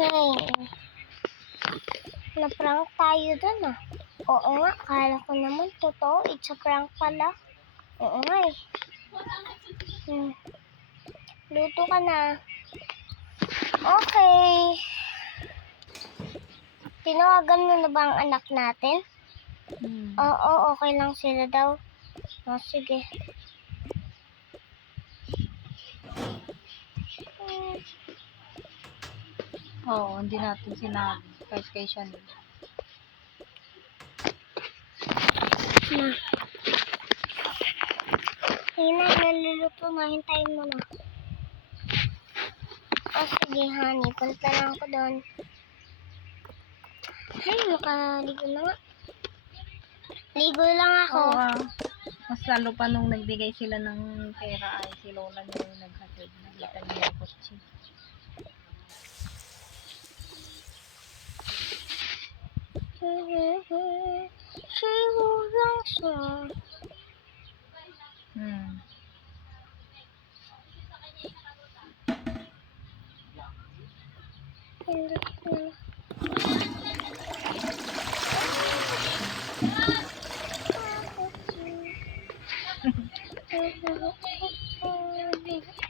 Ay, na-prank tayo dun ah. Oo nga, kala ko naman totoo. It's a prank pala. Oo nga eh. Luto ka na. Okay. Tinawagan mo na ba ang anak natin? Oo, okay lang sila daw. Oh, sige. Oo, hindi natin sinabi. Kahit kay Shani. Hina, naluluto na. Hintayin mo na. Oh, sige, honey. Punta lang ako doon. Ay, nakaligo na nga. Ligo lang ako. Oo, mas lalo pa nung nagbigay sila ng pera ay si Lola niya yung naghatid. Nakita niya yung kotse.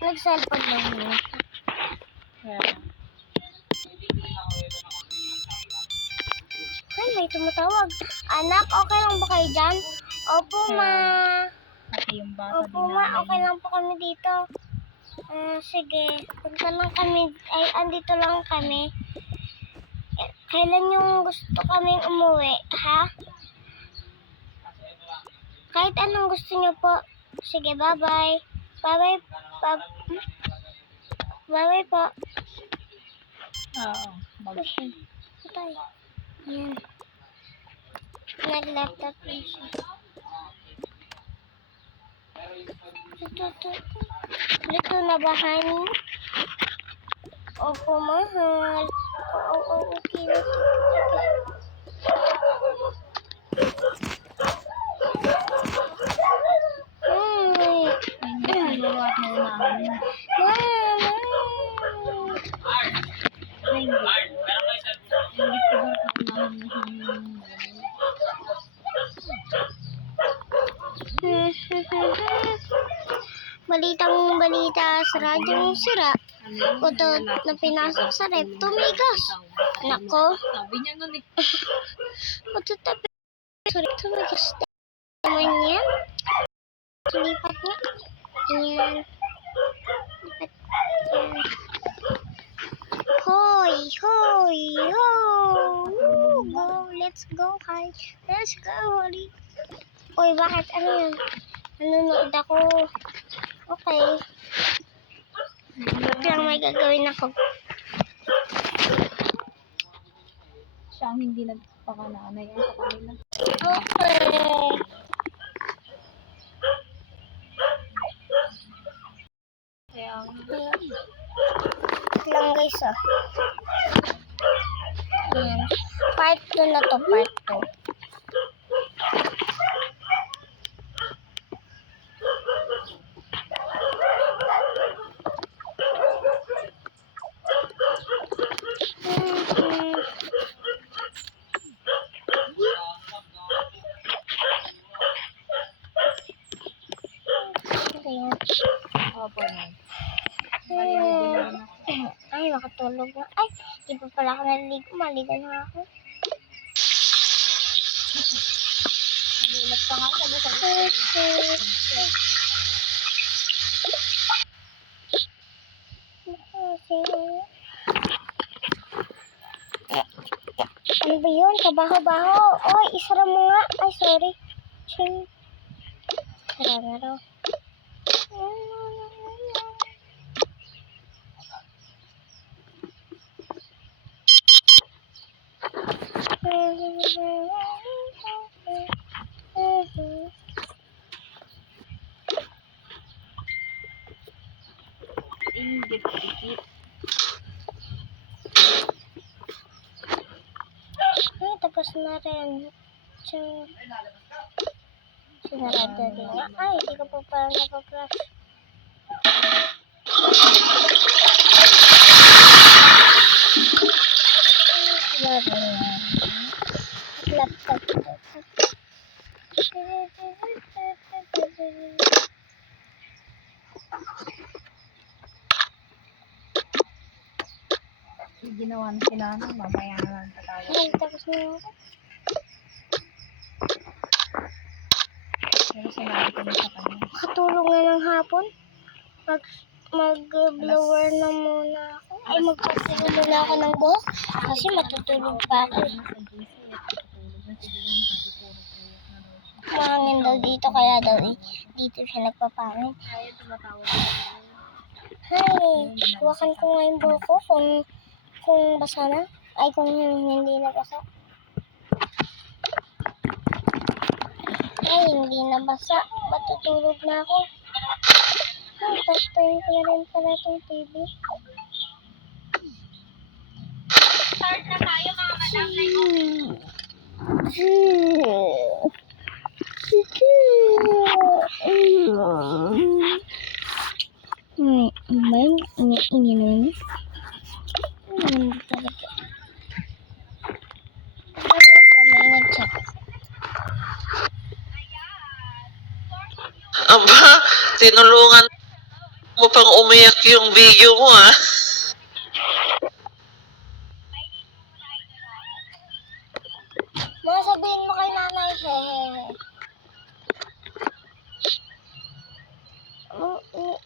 Nag-cellphone lang yun. Yeah. Ay, may tumatawag. Anak, okay lang ba kayo dyan? Opo, ma. Pati yung bata Opo, ma. Okay lang po kami dito. Sige. Punta lang kami. Ay, andito lang kami. Kailan yung gusto kaming umuwi, ha? Kahit anong gusto niyo po. Sige, bye-bye. Bye-bye. Bye-bye po. Oo. Patay. Yan. Nag-laptop na siya. Luto na ba, honey? Opo, mahal. Oo, okay. Siguro at naunahan mo. Ay, hindi. Balitang balita sa radyong sira. Putot na pinasok sa rep, tumigas. Nako. Sabi niya nun eh. Putot na pinasok sa rep, tumigas. Naman yan. Lipat nga. Yan. Lipat. Yan. Hoy, hoy, ho. Go, let's go, hi. Let's go, holy. Oy, bakit? Ano yan? Nanonood ako. Okay. Ba't lang may gagawin ako? Siya ang hindi nagpakananay sa kanila. Okay. Kaya Lang guys, oh. Ayan. Part 2 na to, part 2. Ayan. opo na. Ay, makatulog na. Ay, di pa pala ako naliligo. Maligo na ako. Nagulat pa nga sabi sa Ano ba yun? Kabaho-baho. Oy, isara mo nga. Ay, sorry. Ching. Sara na raw. Ingit-ingit. Ay, tapos na rin. Sinarado din nga. Ay, hindi ko pa parang napaprush. Ginawa na sila, ano, mamaya na lang tatawag. Ay, tapos na ako. Pero sinabi ko na sa kanya. Katulog na ng hapon. Mag-blower na muna ako. Ay, magpasilo muna ako ng buhok. Kasi matutulog pa ako. Sa GC, tutulog na si Dion kasi puro kuyak na daw siya. Mahangin daw dito, kaya daw dito siya nagpapangin. Kaya tumatawag na siya. Hay, hawakan ko nga yung buhok ko kung basa na. Ay, kung hindi na basa. Ay, hindi na basa. Matutulog na ako. Ay, patayin ko na rin pala itong TV. Start na tayo mga madam. Ini talaga. May nag-chat. Aba, tinulungan mo pang umiyak yung video mo, ah. Mga sabihin mo kay nanay, hehehe.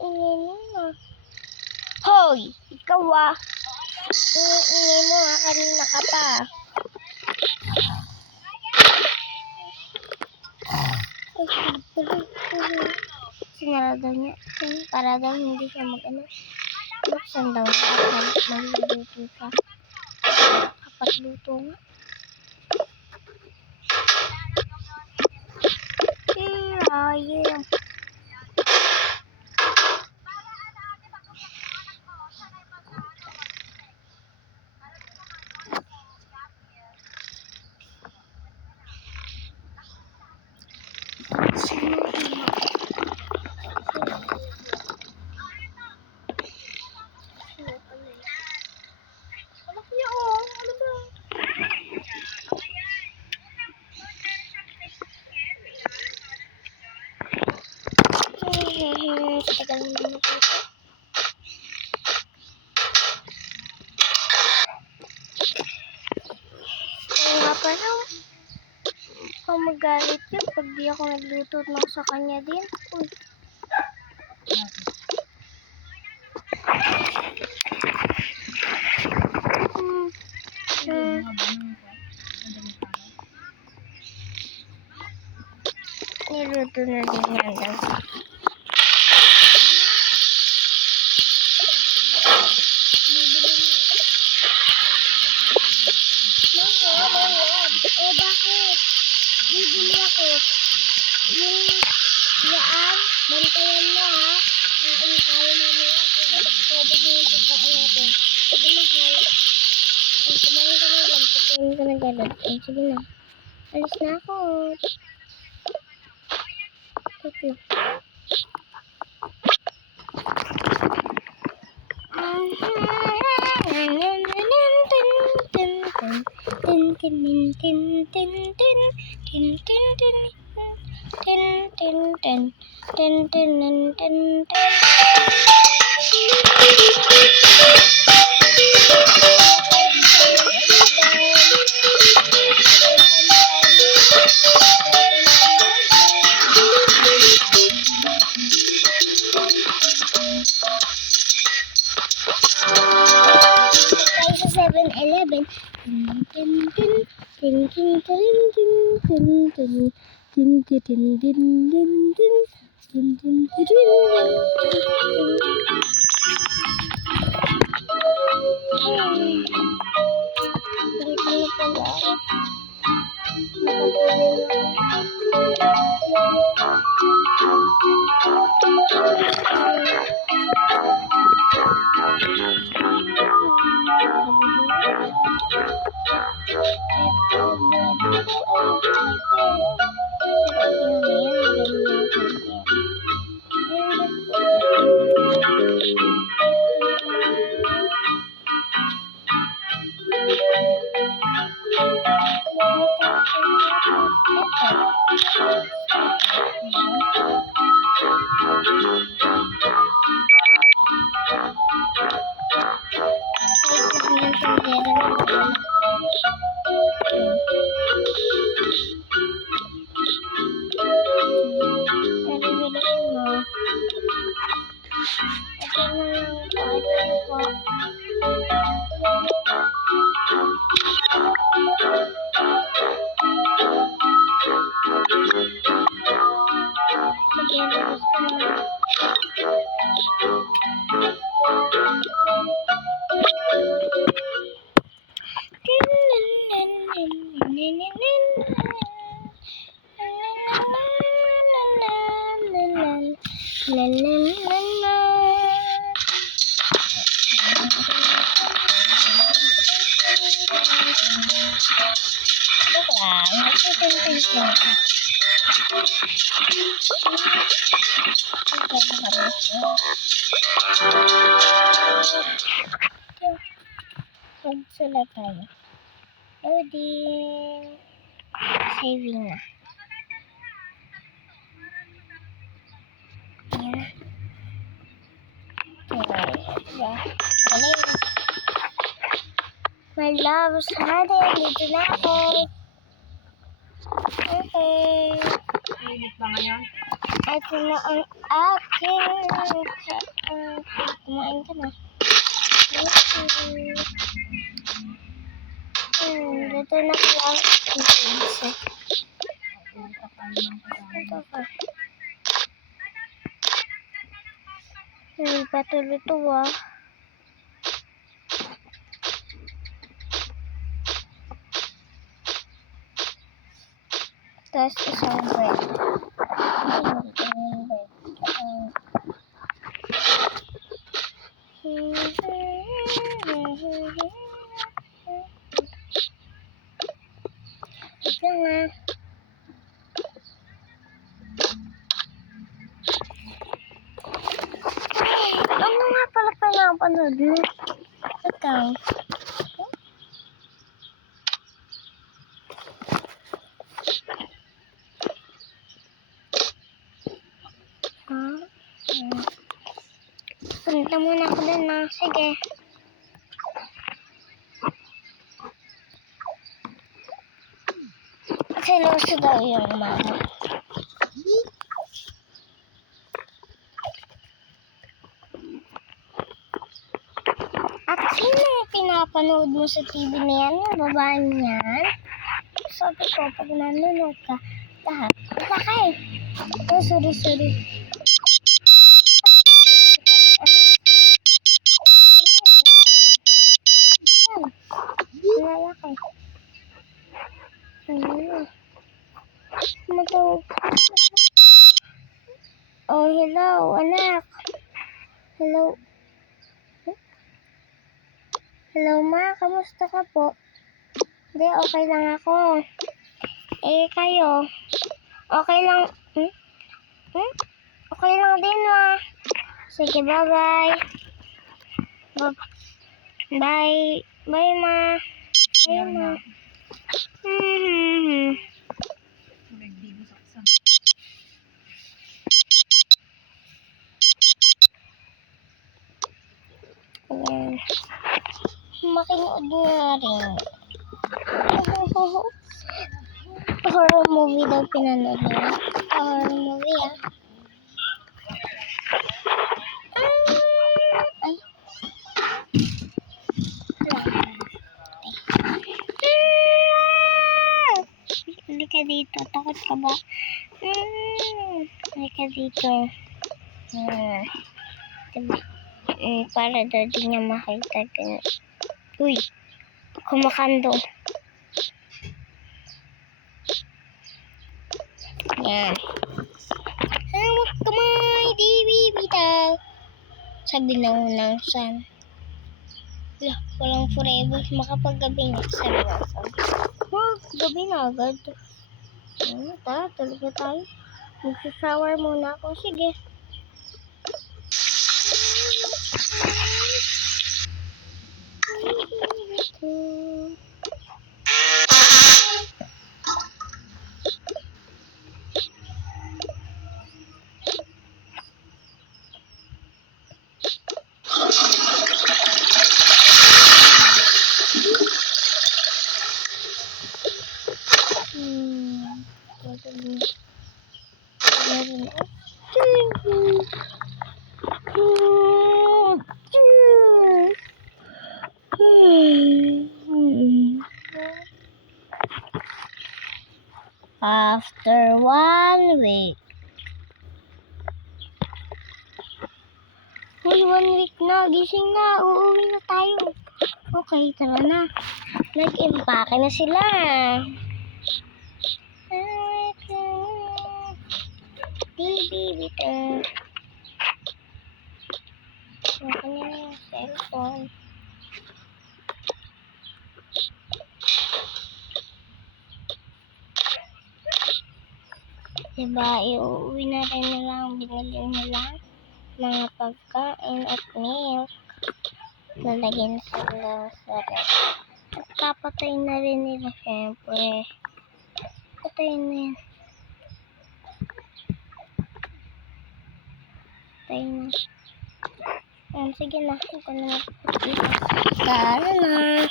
Ingay mo na. Hoy! Ikaw ah! Ingay mo ah, kanina ka pa. Sinarado niya. Para daw hindi siya mag-ano. Buksan daw siya at magluluto ka. Kapat luto nga. Here I am. Anak niya oh, ano ba? Tagal mo naman ito. Kaya nga pala, magalit yun pag di ako nagluto na sa kanya din. Uy. Niluto na din yan daw. Eh bakit? Bibili ako. Yung yaan, bantayan mo ha. Kain tayo mamaya. Pwede mo yung pagkain natin. Sige mahal. Ay, kumain ka na dyan. Pagkain ka na dyan. Ay, sige na. Alis na ako. Okay. Sa 7-Eleven. Magsulat tayo. Loading. Saving na. Ayan. Galing. My loves, hadi, dito na ako. Okay. Init ba ngayon? Ito na ang aking kumain ka na. Dito na ko lang. Ito ka. Hindi pa tuloy-to ah. Tapos isang bread. Ito nga. Ano nga pala pinapanood mo? Ikaw. Punta muna ako dun na. Sige. Seloso daw yung mama. At sino yung pinapanood mo sa TV na yan? Yung babae niyan? Sabi ko, pag nanonood ka, lahat. Lakay! Oh, sorry. Lalaki. Matawag. Oh, hello, anak. Hello. Hello, ma. Kamusta ka po? Hindi, okay lang ako. Eh, kayo? Okay lang. Okay lang din, ma. Sige, bye-bye. Bye. Bye, ma. Bye, ma. Ayan. Makinood nga rin. Horror movie daw pinanood nila. Horror movie, ah. Ay. Halika dito. Takot ka ba? Halika dito. Diba? Para daw di niya makita. Uy. Kumakandong. Yan. Hawak kamay, di bibitaw. Sabi na unang san. Walang forever. Makapaggabi na. Sabi na san. Gabi na agad. Tara, tulog na tayo. Magsa-shower muna ako. Sige. After 1 week. Uy, 1 week na. Gising na. Uuwi na tayo. Okay, tara na. Nag-impake na sila. TV bito. Ako na yung cellphone. Diba, iuwi na rin nila ang binili nila. Mga pagkain at milk. Lalagyan sila sa ref. At papatay na rin nila, syempre. Patayin na yan. Patayin na. Sige na. Ito na magpapatila. Tara na.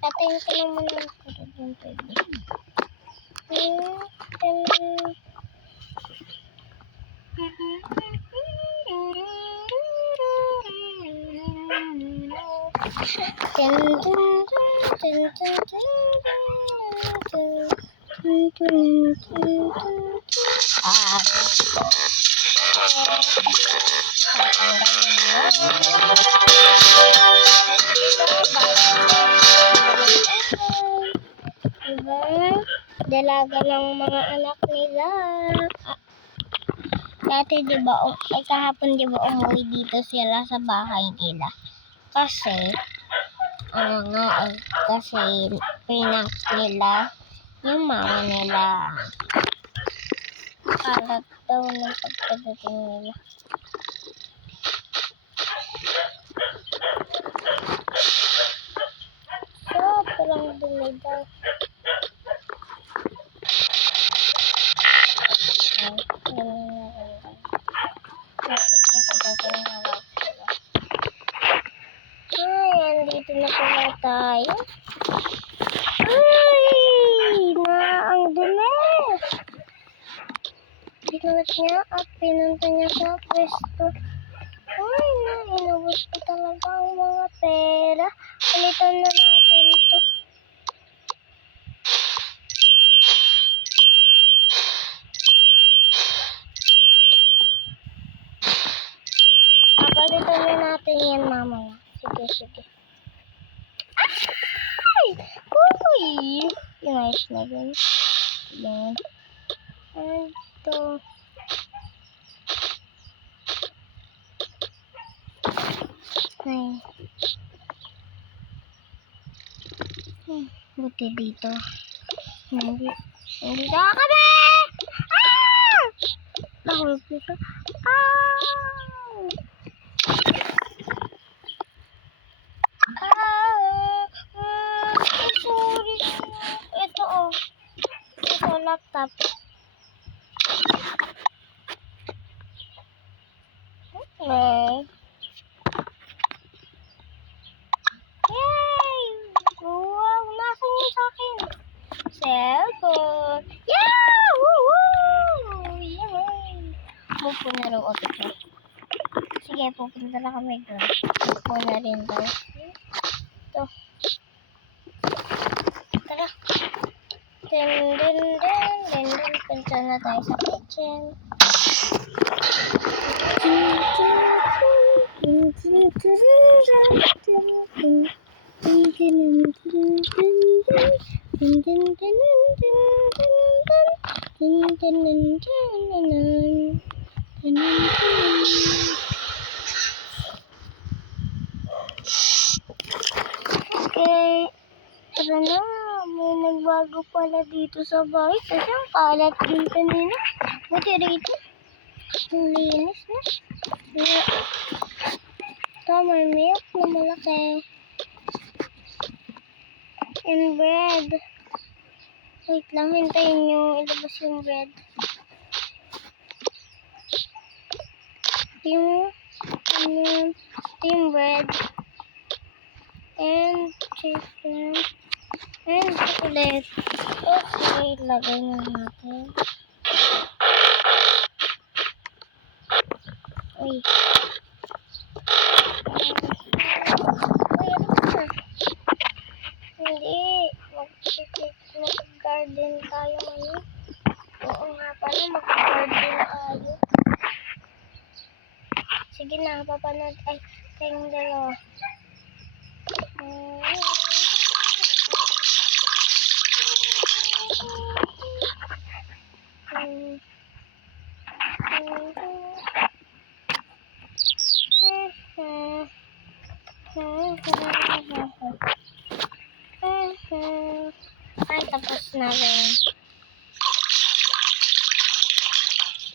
Patayin ko na muna. Dalaga ng mga anak nila. Dati diba, kahapon diba umuwi dito sila sa bahay nila. Kasi, kasi pinak nila yung mama nila. Kalat daw ng pagkadating nila. Sobrang dumi daw. Ay, andito na pala tayo. Ay, ang dumi. Pinunod niya at pinunta niya sa pwesto. Ay, inubos ko talaga ang mga pera. Palitan na natin ito. Palitan na natin yan mamaya. Sige. Ay! Uy! Nice na din. Yan. Ito. Ay. Buti dito. Hindi na kami! Ah! Nahulog dito. Sorry. Ito Ito laptop. Okay. Yay! Wow, nasan yung sa akin? Cellphone. Yeah! Woohoo! Yay! Mupo na rin auto ko. Sige, pupunta na kami doon. Mupo na rin daw. Ito. Tara. Dun. Punta na tayo sa kitchen. Okay. Tara na. May nagbago pala dito sa bahay. Kasi ang kalat din kanina. Buti rito. Ang linis na. Ito, may milk na malaki. And bread. Wait lang, hintayin nyo ilabas yung bread. Yung bread. And chicken. And chocolate. Okay, lagay na natin. Uy. magpapanood ay tayong dalawa. Ay, tapos na rin.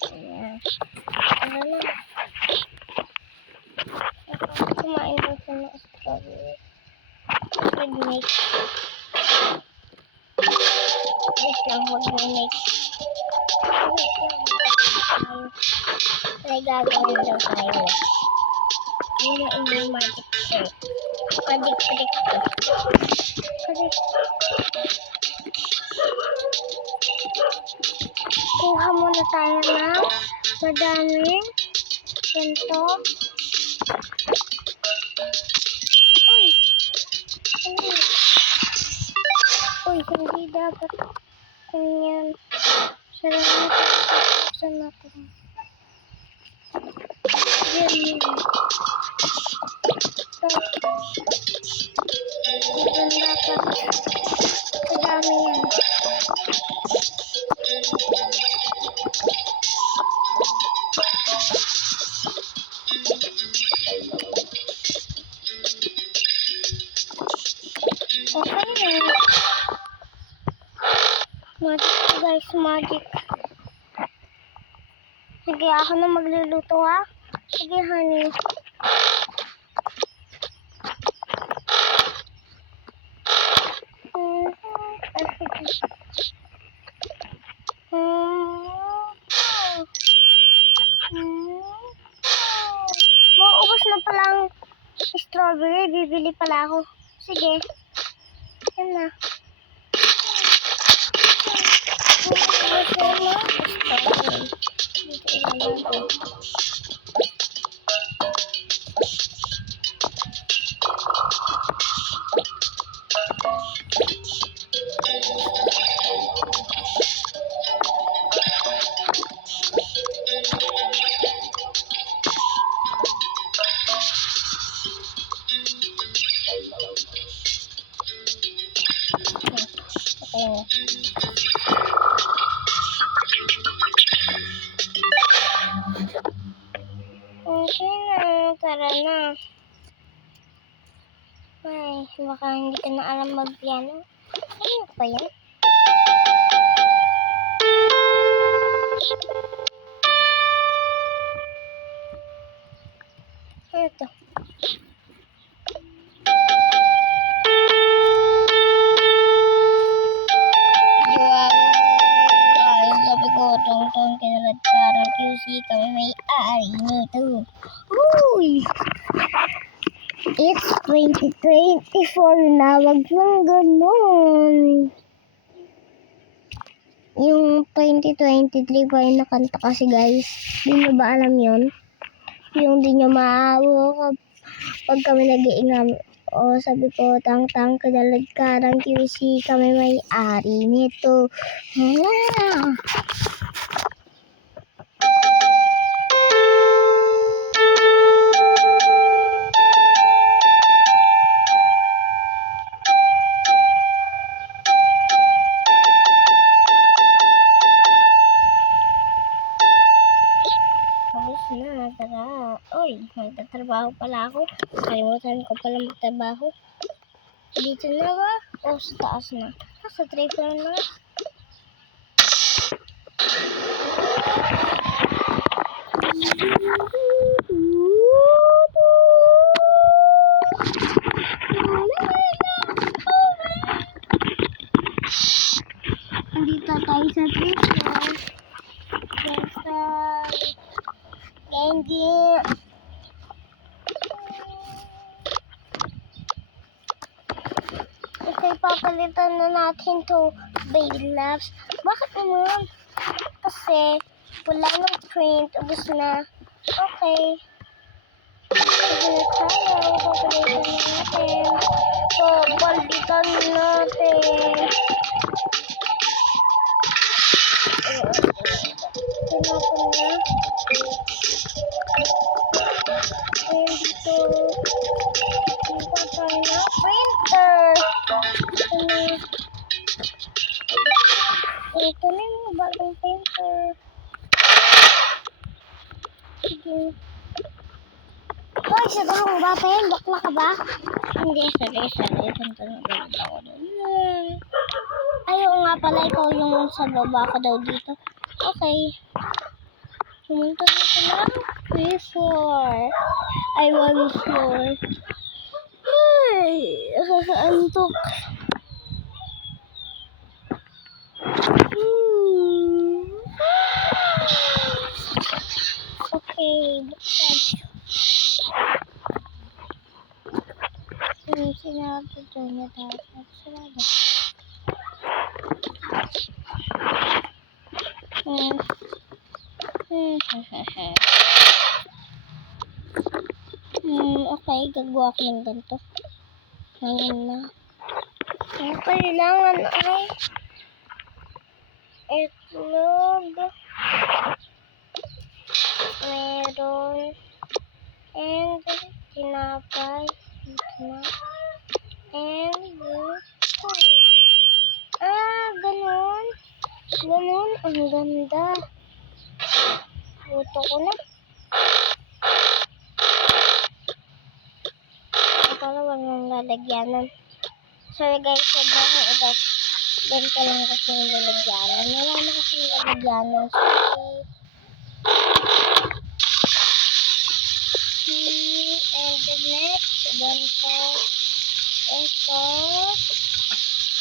Ayan. Ano na? Kumain ko sa mga strawberry. Mag-make. Wait lang, huwag mag-make. Wait lang. May gagawin daw tayo. Ano na yung magic trick? Magic trick ko. Kasi kuha muna tayo ng madaming ganito. Uy! Ano? Uy, hindi dapat ganyan. Salamat sa ako. Ganyan. Ganyan dapat. Madami yan. Okay na. Magic to guys, magic. Sige, ako na magluluto ha. Sige, honey. Mauubos na palang strawberry. Bibili pala ako. Sige. Yan na. Dito ilalagay. Okay na, tara na. Ay, baka hindi ka na alam mag-piano. Ano pa yan? Ano to? Sabi ko, tong-tong kinalat parang QC kami may-ari nito. Uy! It's 2024 na, wag lang ganun. Yung 2023 pa yung nakanta kasi guys. Di nyo ba alam yun? Yung di nyo maawa pag kami nag-iingam. O sabi ko, tang-tang kadalag karang QC kami may-ari nito. Hala! Tapos na, tara. Uy, magtatrabaho pala ako. Kalimutan ko pala magtrabaho. Dito na ba? O, sa taas na. Sa 3 floor na. Dito tayo sa 3 floor. Basta Genji. Kasi papalitan na natin to baby labs. Bakit naman? Kasi wala nang print. Ubus na. Okay. Sige na tayo. Papalitan na natin. So, palitan natin. Tinapon na. Punta tayo ng printer. Ito na yung bagong printer. Sige. Hoy, sa dalawang bata yan. Bakla ka ba? Hindi, sorry. Punta na ulit ako doon. Ayaw nga pala, ikaw yung sa baba ka daw dito. Okay. Pumunta na sa lang. 3 floor. Ay, 1 floor. Ay, nakakaantok. Okay, buksan. Sinarap ito niya dapat. Sarado. Okay, gagawa ko ng ganito. Ngayon na. Ang kailangan ay itlog. Meron. And tinapay. And food. Ganun. Ganun. Ang ganda. Luto ko na. Para walang lalagyanan. Sorry guys, sobrang ubat. Ganito lang kasi yung lalagyanan. Wala na kasi yung lalagyanan. Sorry. And the next, ganito. Ito.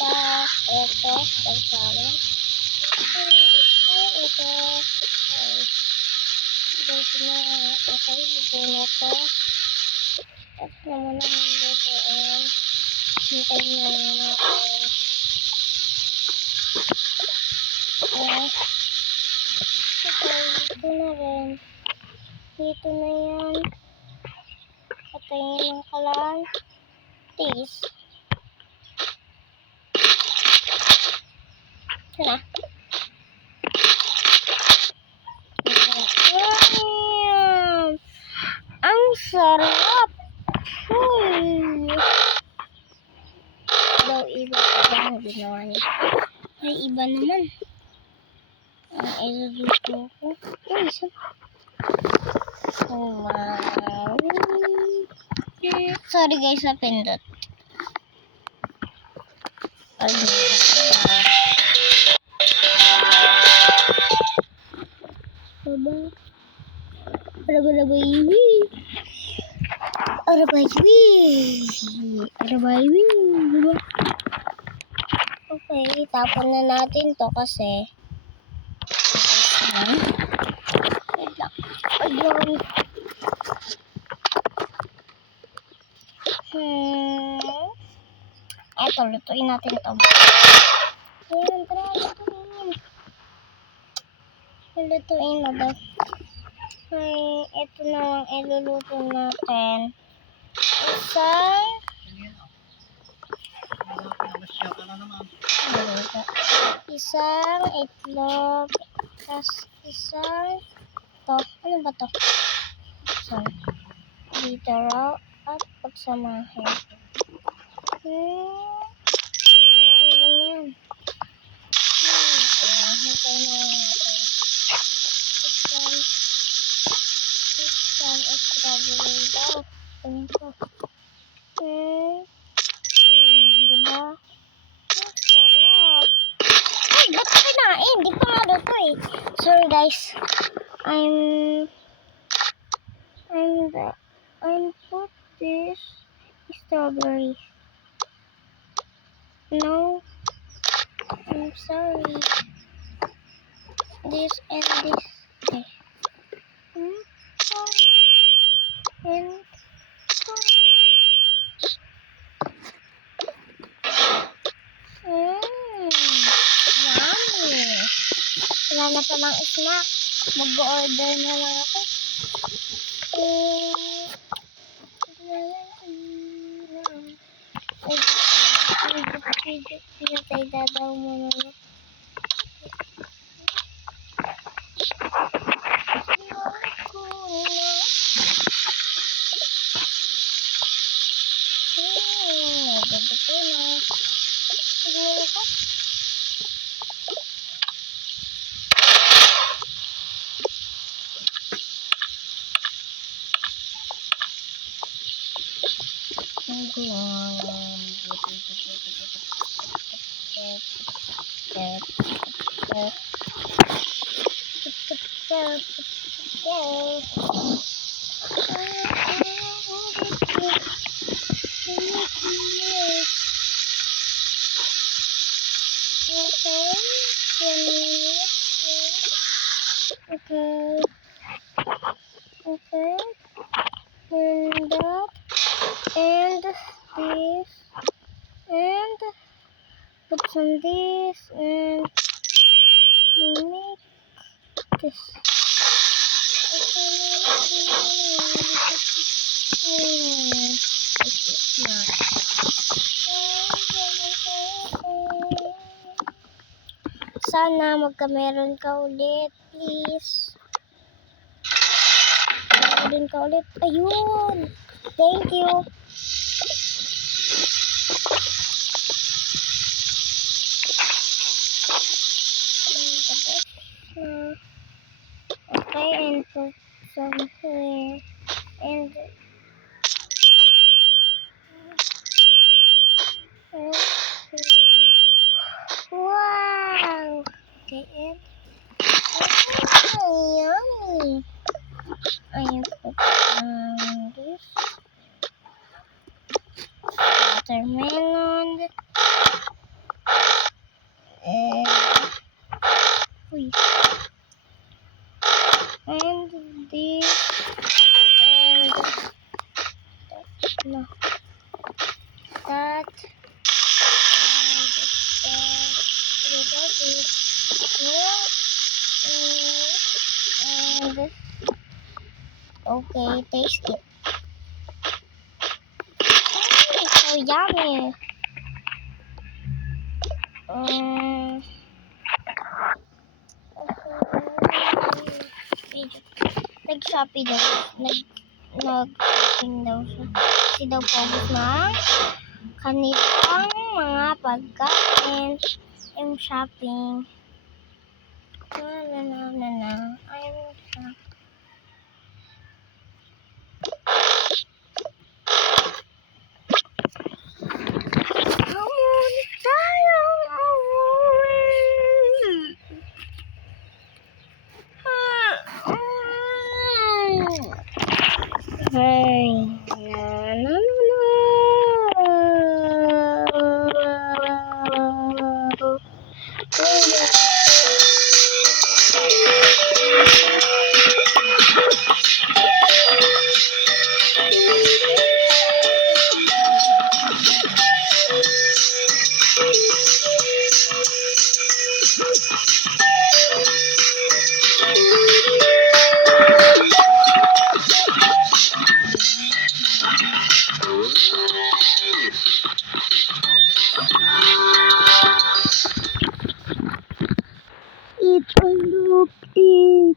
Ito. Pagsama. Ito. Dito na. Okay, dito na ito. At naman ang lutoan. Hintayin na lang natin. Dito na rin. Dito na yan. Patayin ang kalan. Taste. Ito na. Ang sarap! Daw iba pa ang ginawa niya. Ay, iba naman. Ang iluluto ko. Ay, isa. Oh, wow. Sorry guys, napindot. Ay, okay, tapon na natin to kasi ayun. Eto, lutuin natin to. Ayan, tara, lutuin na daw. Ay, ito na ang iluluto natin. Isang itlog, tas isang to. Ano ba to? Sorry. Dito raw at pagsamahin. Ganyan. Hintay na natin. Isang strawberry daw. Ganito. Diba? Sarap. Ay, ba't kinain? Di pa nga luto eh. Sorry guys. I'm put this strawberry. No. I'm sorry. This and this. Okay. And yummy. Wala na palang snack. Mag-order na lang ako. Pinatay dadaw mo na. ito na. Siguro ko. Okay. Okay. And that. And this. And put some this. And make this. It's not. Sana magkameron ka ulit, please. Meron ka ulit. Ayun! Thank you. Okay, and put some here. And wow! Okay, and yummy! I put this watermelon and wait, and this and no that and okay, taste it. So yummy. Nag-shopping daw. Nag-shopping daw siya. Kasi daw paubos ng kanilang mga pagkain. Yung shopping. Na. Ayun siya. Hey, no. Eat and look, eat.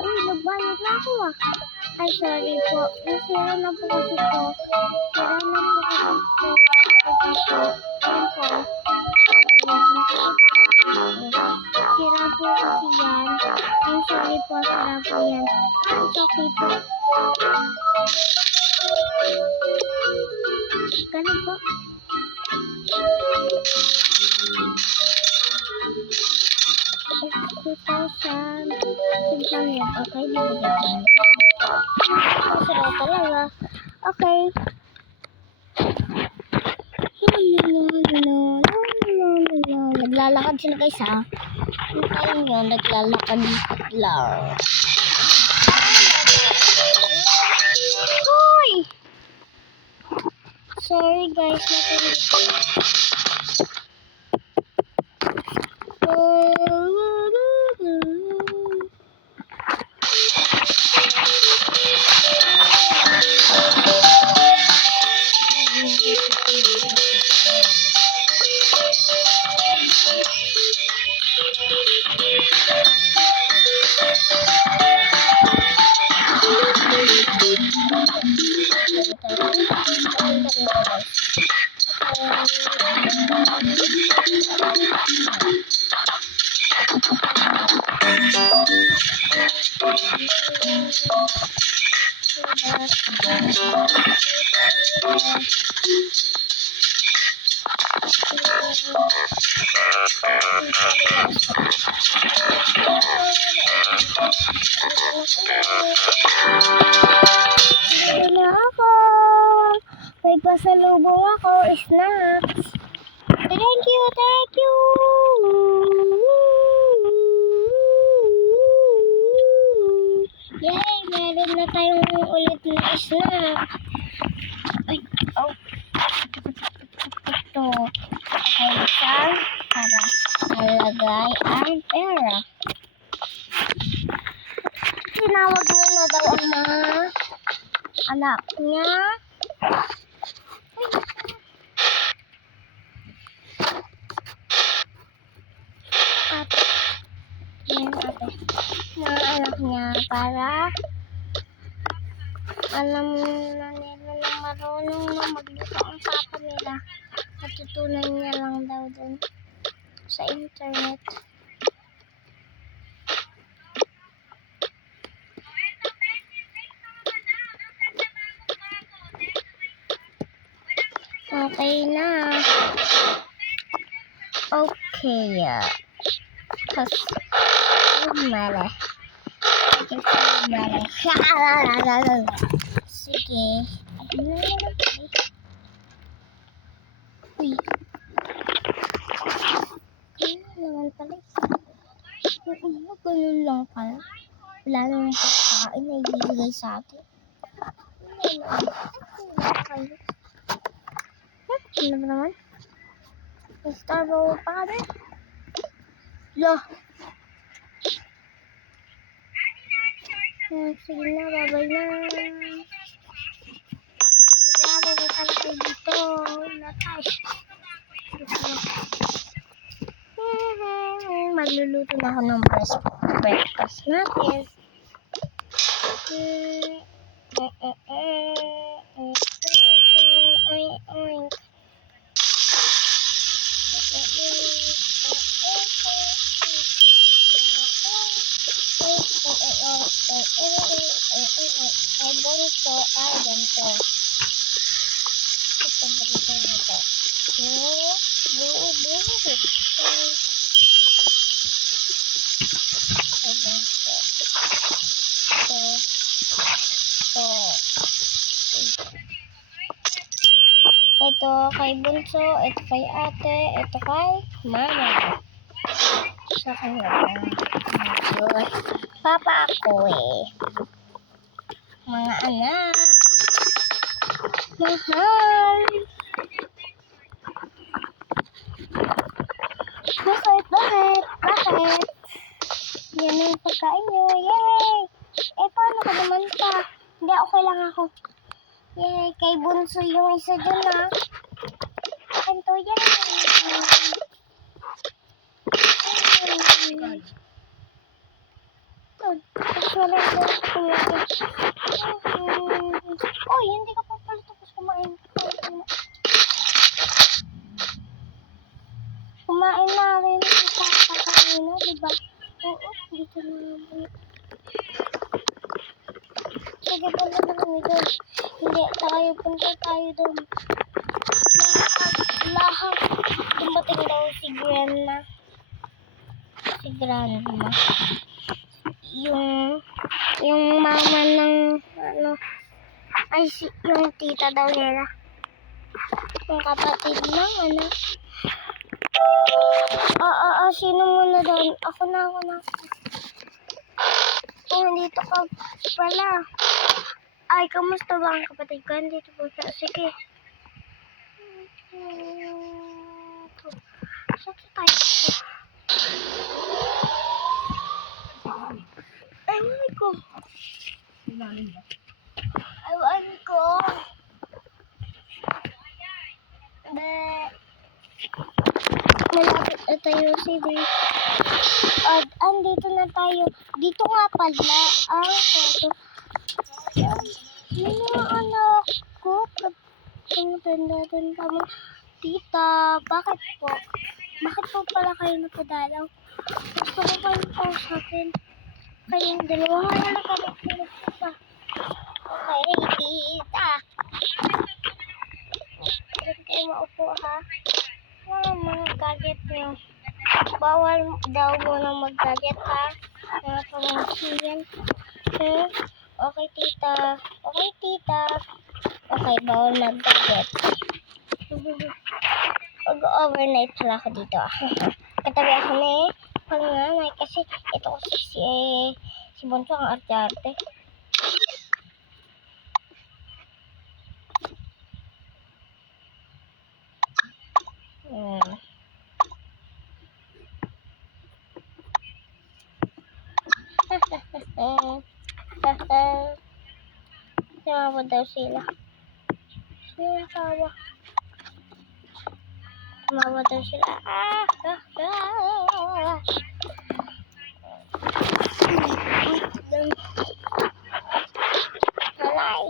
Uy, nagbayad na ako ah. Ay, sorry po. Nasira na po kasi to. Sira na po kasi to. Ayan po. Sira po kasi yan. I'm sorry po, sira po yan. It's okay po. Ganun po. It's 2,000. Yun lang yan. Okay, bibigyan ko. Masira talaga. Okay. Naglalakad sila guys ha. Ayun yun, naglalakad lang. Hoy! Sorry guys, natulog ko. Dito na ako. May pasalubong ako, snacks. Thank you, thank you. Yay, meron na tayong ulit na snack. Ay, oh. Ito. Okay, isang para nalagay ang pera. Tinawag mo na daw ang mga anak niya. Ate. Yan, ate. Mga anak niya para alam na nila na marunong na magluto ang papa nila. Natutunan niya lang daw dun sa internet. Okay na. Okay. Kasi mali. Sige. Ayun na naman pala. Uy. Ayun na naman pala. Ganun lang pala. Wala naman pagkain na ibibigay sa atin. Ano ba naman? Starbo pa kami. Lah. Sige na, babay na. Kaya pupunta na kayo dito. Natay. Magluluto na ako ng breakfast natin. bunso ay ganito. Ito ba ito na ito? Ay ganito. Ito kay bunso, ito kay ate, ito kay mama. Sa kanya. Papa ako eh. Mga anak. Mahal. Bakit? Yan ang pagkain nyo. Yay! Paano ka naman pa? Hindi, okay lang ako. Yay, kay bunso yung isa dyan ha. Kanto yan. Oy, hindi ka pa pala tapos kumain. Kumain na rin sa kanina, diba? Oo, dito na naman. Sige, punta na kami doon. Hindi, punta tayo doon. Lahat. Dumating daw si Grandma. Yung mama ng, yung tita daw nila. Yung kapatid ng, sino muna doon? Ako na. Oh, nandito ka pala. Ay, kamusta ba ang kapatid ko? Nandito po siya. Sige. Saan tayo? Ewan ko. Malapit na tayo sige. At andito na tayo. Dito nga pala ang photo. Yung mga anak ko. Tanda mo. Tita, bakit po? Bakit po pala kayo napadalaw? Gusto mo kayo po sa akin? Kayong dalawa na kami pinagpapa. Okay, tita. Huwag kayo maupo ha. Mga gadget nyo. Bawal daw muna mag-gadget ha. Mga pamangkin. Okay, tita. Okay, bawal mag-gadget. Mag-overnight pala ako dito. Katabi ako na panganay kasi ito kasi si Bonso ang arte-arte. Tumawa daw sila. Tumawa daw sila. Halay.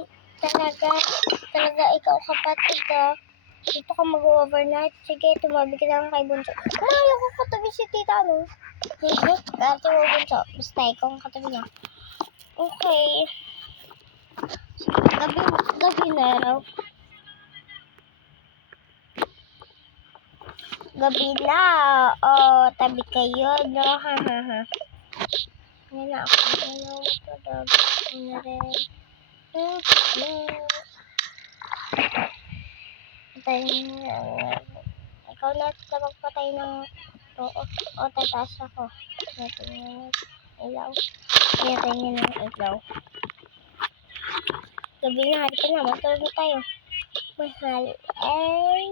Talaga ikaw kapatid ka. Dito ka mag-overnight. Sige, tumabi ka lang kay Bunso. Ayaw ko katabi si tita, no? Dati mo Bunso. Basta ikaw ang katabi niya. Okay. Gabi na raw. Gabi na. Tabi kayo, no? Hahaha. Ngayon na ako. Ngayon na rin. Ikaw na magpatay ng tataas ako. Natin ilaw. Natin ng ilaw. Gabi na, halika na. Matulog na tayo. Mahal ay...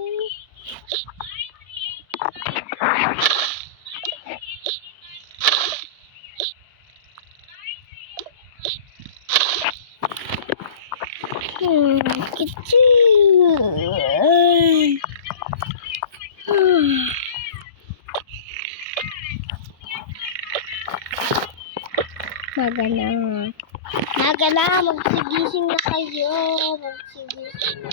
Kichi. Maga na, magsigising na kayo. Magsigising na.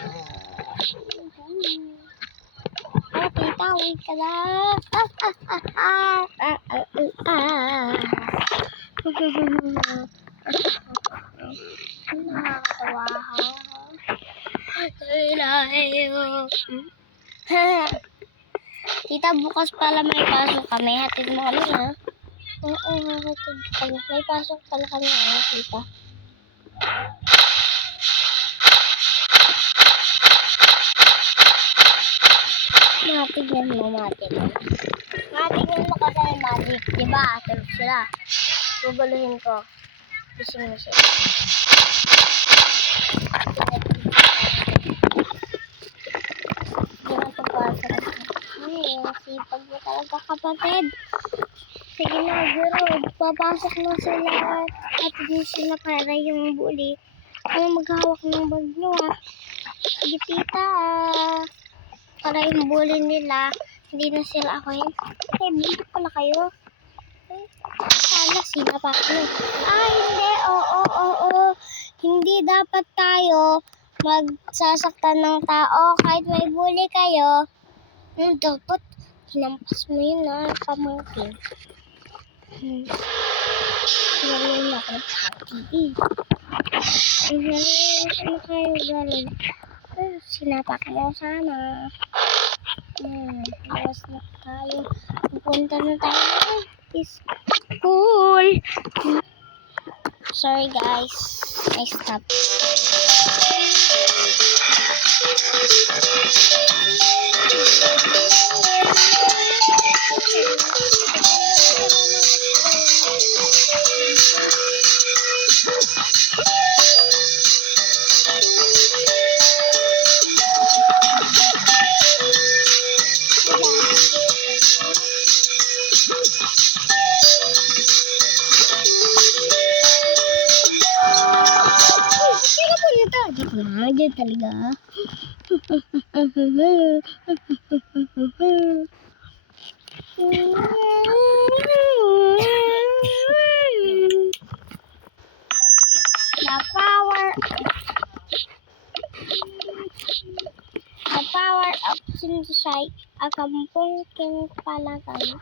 Tita, wait ka na. Nakakatawa. Tita, bukas pala may pasok kami. Hatid mo kami, ha? Oo, hatid kami. May pasok pala kami, ha, tita? Matignan mo, matignan. Matignan mo kasi may magic. Diba? Tulog sila. Guguluhin ko. Gising mo sila. Hindi na pagpasok. Ay, sipag mo talaga, kapatid. Sige na, Gerald. Papasok na sila. At di sila para yung bully. Ano maghawak ng bag nyo, ha? Sige, tita. Para yung bully nila, hindi na sila ako yun. Eh, bully pala kayo. Eh, sana sinapak nyo. Ah, hindi. Oo. Hindi dapat tayo magsasaktan ng tao kahit may bully kayo. Dapat hinampas mo yun, ha, pamangkin. Sinalayin ako ng pati. Ano kayo galing? Sinapak mo sana. Bawas na tayo. Pupunta na tayo ng school. Sorry guys. I stopped. Aja talaga. The power of sunshine akan pungking palagan.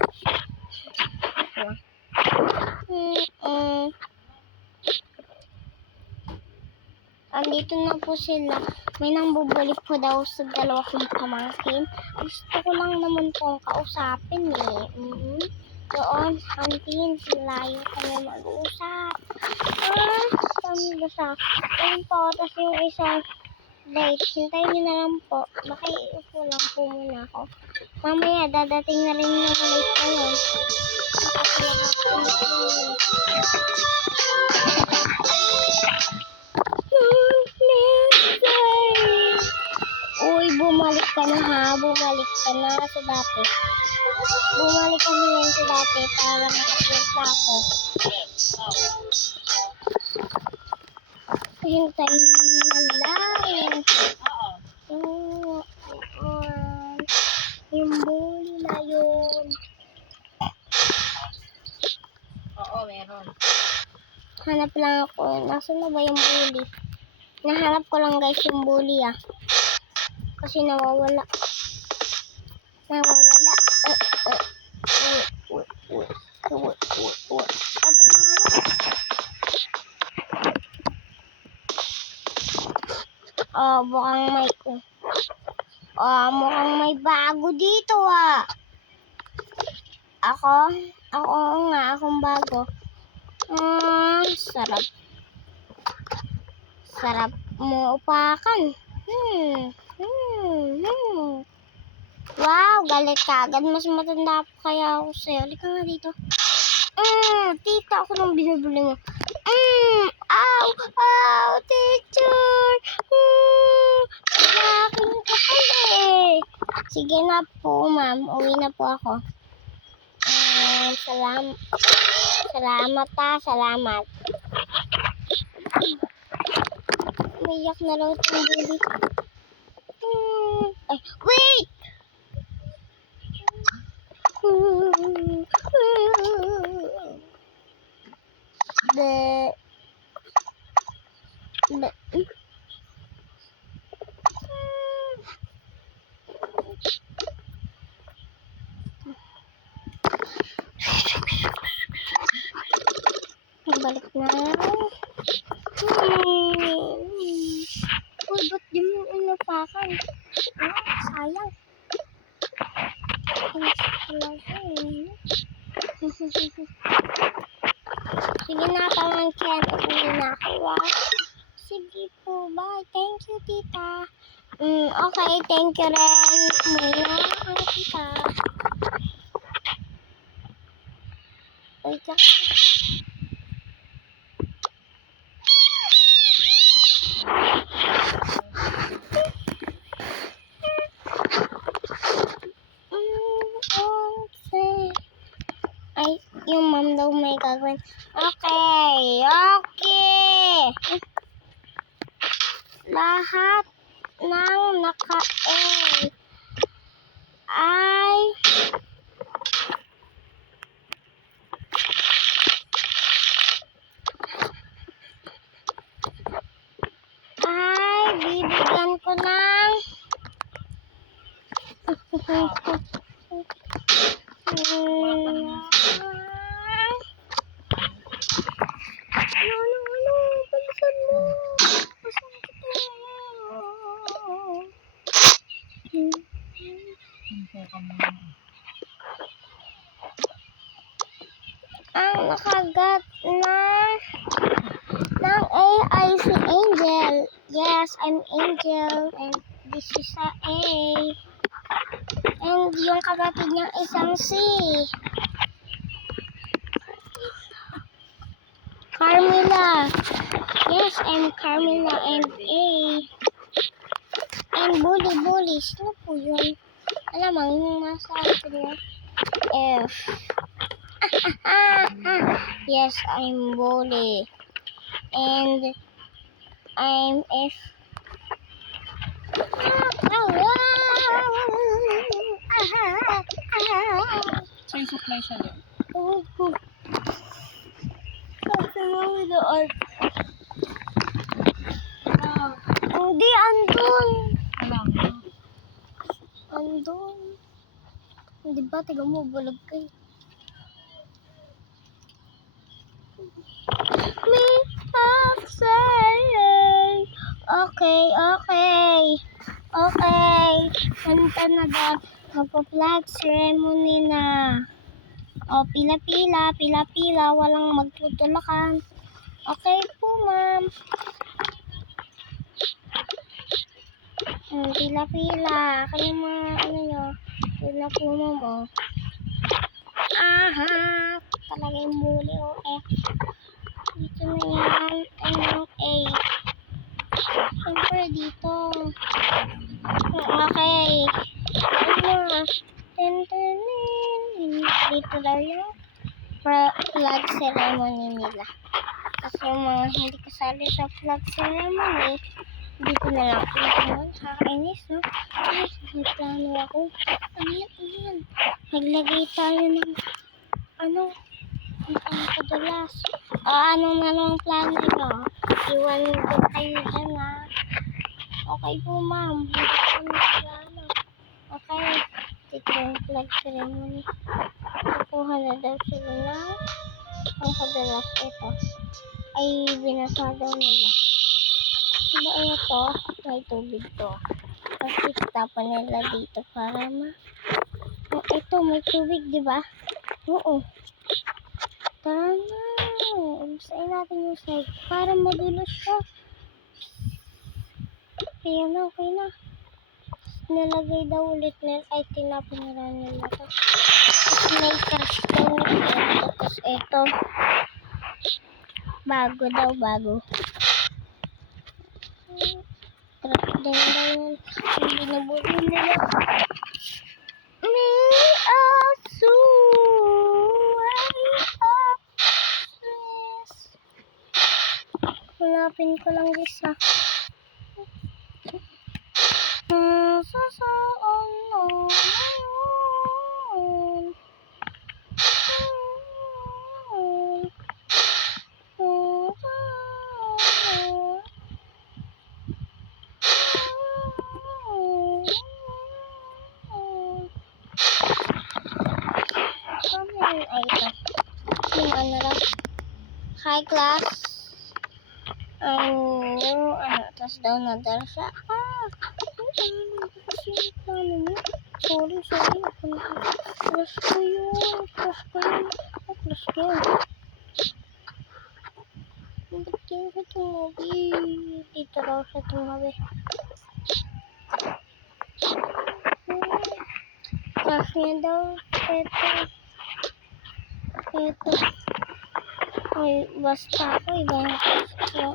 Andito na po sila. May nambubuli po daw sa dalawa kong pamangkin. Gusto ko lang naman pong kausapin eh. Doon, kantin, layo kami mag-uusap. Basta. Ayun po, tapos yung isa late. Hintayin nyo na lang po. Makiupo lang po muna ako. Mamaya, dadating na rin yung late na yun. Uy, bumalik ka na ha. Bumalik ka na sa dati. Bumalik ka na yan sa dati para makapagpa ako. Hintayin na lang. Yung bully na yun. Oo, meron. Hanap lang ako. Nasaan na ba yung bully? Nahanap ko lang guys yung bully ah. Kasi nawawala. Mukhang may bago dito ah. Ako nga, akong bago. Sarap mo upakan. Wow, galit ka agad. Mas matanda pa kaya ako sa'yo. Halika nga dito. Tita, ako nang binubuli mo. Ow, teacher. Aking kapal eh. Sige na po, ma'am. Uwi na po ako. Salamat. Umiyak na lang itong bully. Ay, wait! Balik na. Uy, ba't di mo inupakan? Sayang. Sige na, parang chat. Uwi na ako, ah. Sige po, bye. Thank you, tita. Okay, thank you rin. Muna ang tita. Wait lang. Okay. Ay, yung mom daw may gagawin. Okay. Lahat ng naka-A ay bibigyan ko ng Bilisan mo. Bilisan kita. Ang nakagat ng A ay si Angel. Yes, I'm Angel. And this is a A. And yung kapatid niya isang C. Carmela. Yes, I'm Carmela and A. And Bully. Sino po yun? Alam mo, yung masabi ko niya. F. Yes, I'm Bully. And I'm F. So, yung supply siya doon. Hindi, andun. Alam. Andun. Hindi ba? Tiga mo, bulag kayo. Me have say. Okay. Kanta na daw. Magpa-flag ceremony na. O, pila. Walang magtutulakan. Okay po, ma'am. Pila. Kayo mga nyo. Pila po, ma'am, o. Talaga yung Bully, o. Dito na yan. Yung A. Siyempre, dito. Okay. Dito daw yung flag ceremony nila. Kasi yung mga hindi kasali sa flag ceremony, dito na lang. Nakakainis, no? Ay, may plano ako. Ano yan? Naglagay tayo ng ang kadalas. Ano na lang plano ito? Iwan ko kayo dyan, ha? Okay po, ma'am. Okay. Dito yung flag ceremony. Kukuha na daw sila na ang kadalas ito. Ay, binasa daw nila. Ano ito? May tubig to. Kasi tapan nila dito para ito, may tubig, di ba? Oo. Tara na. Umsain natin yung side para madulas siya. Okay na. Nilagay daw ulit nila. Ay, tinapon nila to. Tapos may cash daw nila. Tapos ito. Bago. Trap din daw yun. Yung binubuli nila. Me also. Hanapin ko lang isa. Yung ano lang. Hi class. Tapos daw nadala siya. Sorry. Crush ko yun. Let's go. Ba't kayo sa tumabi? Dito raw siya tumabi. Crush niya daw. Ito. Ay, basta ako. Iba yung crush ko.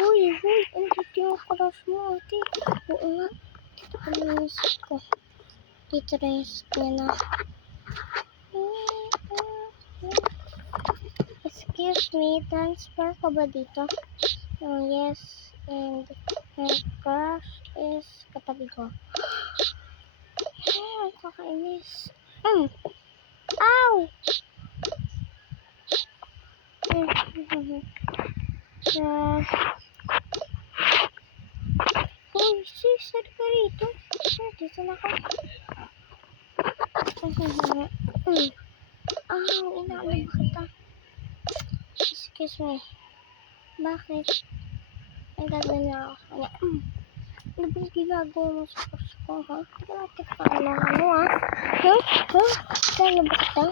Uy, ang dito yung crush mo, ate. Oo nga. Dito ko na yung ko. Dito na yung niya na. Excuse me, transfer ka ba dito? Oh, yes. And my crush is katabi ko. Oh, kakainis. Ow! Uy, sis, saan ka rito? Dito na ako. Inaalam kita. Excuse me. Bakit? Ang gagawin na ako. Ano ba yung ginagawa mo sa kurso ko, ha? Bakit pa kailangan mo, ha? Saan ba kita?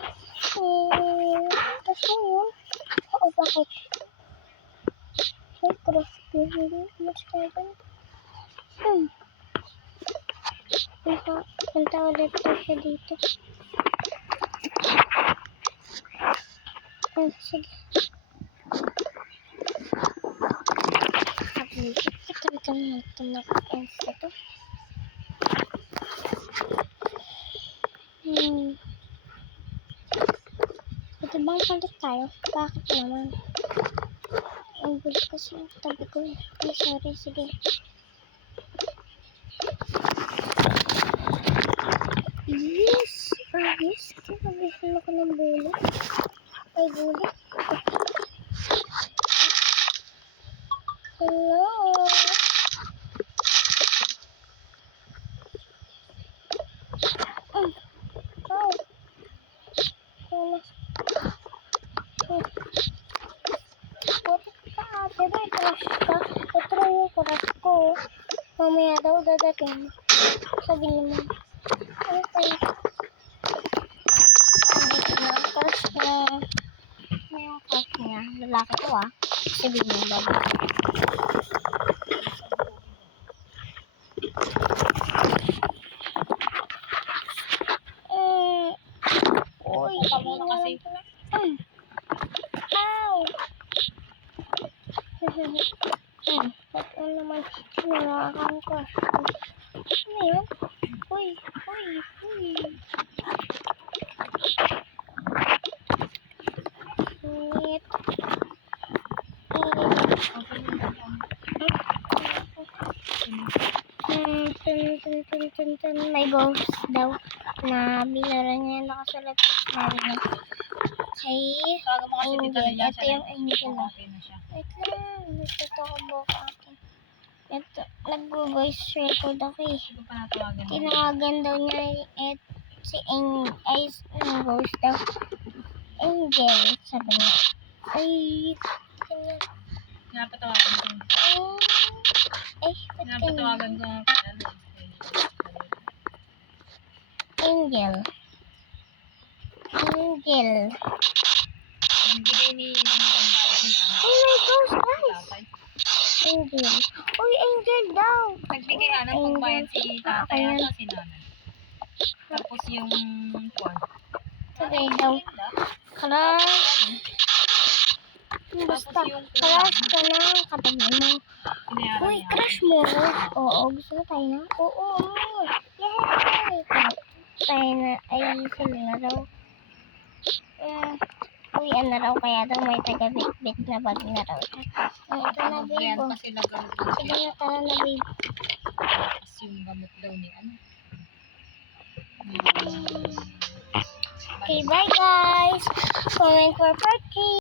Tapos mo yun? Oo, bakit? Ay, crush ko. Mas kaya ba? Punta ulit po siya dito. Sige. Katabi ka naman ito na-insta to. Ito bang palit tayo? Bakit naman? Ang gulit kasi yung tabi ko eh. Ay, sorry. Sige. Yes! Yes! Kinabihan ako ng bulit. Ay, bulit. Hello? Bebe, crush ka. Ito yung crush ko. Mamaya daw dadating. Sabihin mo. Okay. Dito na ang crush niya. Ano yung crush niya? Lalaki ko ah. Sabihin mo babae. Uy, Tama na kasi. Ow! Ba't ano naman sinarakan ko? Ano yun? Uy! Init. May ghost daw na binaran niya nakasulat sa story niya. Kay Tawagan mo kasi dito Angel. nila Ito yung Angel na. Okay na siya. Wait lang. Nagtutoko ka akin. Ito. Nag-voice record ako eh. Hindi ko pa natawagan. Tinawagan daw niya si ghost daw. Angel. Sabi niya. Ay. Ganyan. Napatawagan ko. Ba't ganyan? Napatawagan ko nga kaya. Angel. Nagbigay ni pambayad niya. Oh my gosh, guys. Tatay. Angel. Uy, Angel daw. Nagbigay ng pambayad si tatay at si nanay. Tapos yung kwan. Sabi daw. Crush. Basta, crush ka na katabi mo. Pinayaran Uy, niya. crush mo. Oo, gusto mo tayo na? Oo. Yay! Tayo na, ay, sila na daw. Uwian na raw, kaya daw may taga-bit-bit na bag na raw. Ito na, babe. Ayan pa sila gamot. Sige na, tara na, babe. Tapos yung gamot daw ni ano. Okay, bye guys. Comment for part 3.